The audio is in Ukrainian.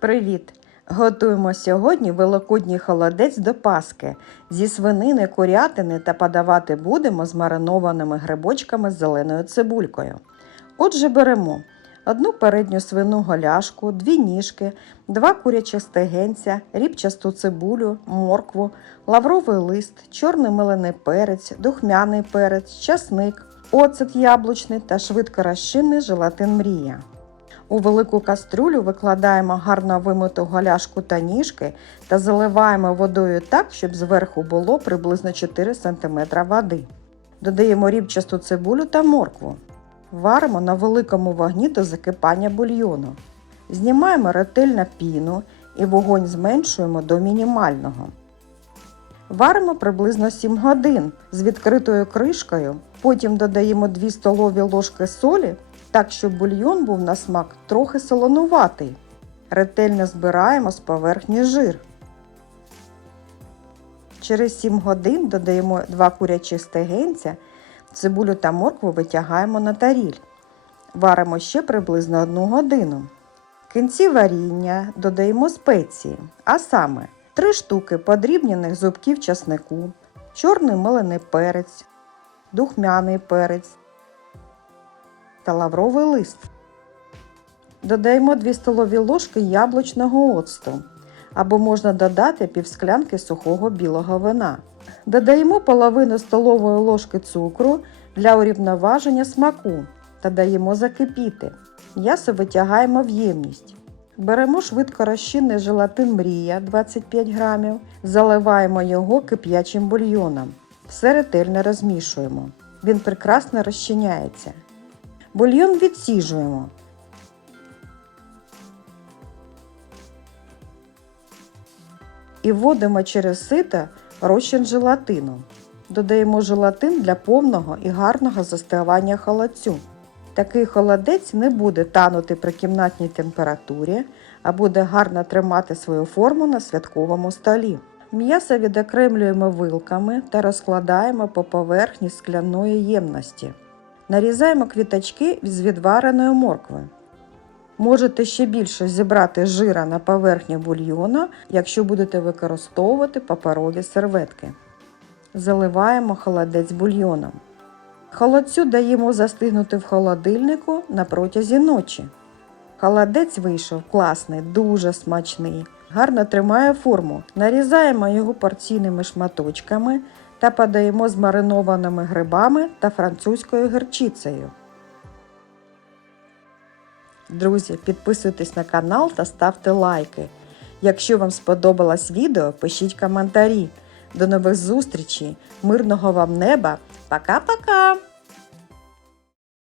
Привіт! Готуємо сьогодні великодній холодець до Паски зі свинини, курятини та подавати будемо з маринованими грибочками з зеленою цибулькою. Отже, беремо одну передню свину голяшку, дві ніжки, два курячих стегенця, рібчасту цибулю, моркву, лавровий лист, чорний мелений перець, духмяний перець, часник, оцет яблучний та швидко розчинний желатин мрія. У велику кастрюлю викладаємо гарно вимиту голяшку та ніжки та заливаємо водою так, щоб зверху було приблизно 4 см води. Додаємо рібчасту цибулю та моркву. Варимо на великому вогні до закипання бульйону. Знімаємо ретельно піну і вогонь зменшуємо до мінімального. Варимо приблизно 7 годин з відкритою кришкою. Потім додаємо 2 столові ложки солі так, щоб бульйон був на смак трохи солонуватий. Ретельно збираємо з поверхні жир. Через 7 годин додаємо 2 курячі стегенця, цибулю та моркву витягаємо на таріль. Варимо ще приблизно 1 годину. В кінці варіння додаємо спеції, а саме 3 штуки подрібнених зубків часнику, чорний мелений перець, духмяний перець, та лавровий лист. Додаємо 2 столові ложки яблучного оцту або можна додати півсклянки сухого білого вина. Додаємо половину столової ложки цукру для урівноваження смаку та даємо закипіти. М'ясо витягаємо в ємність. Беремо швидко розчинний желатин мрія 25 грамів, заливаємо його кип'ячим бульйоном. Все ретельно розмішуємо. Він прекрасно розчиняється. Бульйон відсіжуємо. І вводимо через сито розчин желатину. Додаємо желатин для повного і гарного застигання холодцю. Такий холодець не буде танути при кімнатній температурі, а буде гарно тримати свою форму на святковому столі. М'ясо відокремлюємо вилками та розкладаємо по поверхні скляної ємності. Нарізаємо квіточки з відвареної моркви. Можете ще більше зібрати жира на поверхні бульйону, якщо будете використовувати паперові серветки. Заливаємо холодець бульйоном. Холодцю даємо застигнути в холодильнику на протязі ночі. Холодець вийшов класний, дуже смачний, гарно тримає форму. Нарізаємо його порційними шматочками та подаємо з маринованими грибами та французькою герчицею. Друзі, підписуйтесь на канал та ставте лайки. Якщо вам сподобалось відео, пишіть коментарі. До нових зустрічей, мирного вам неба. Пока-пока!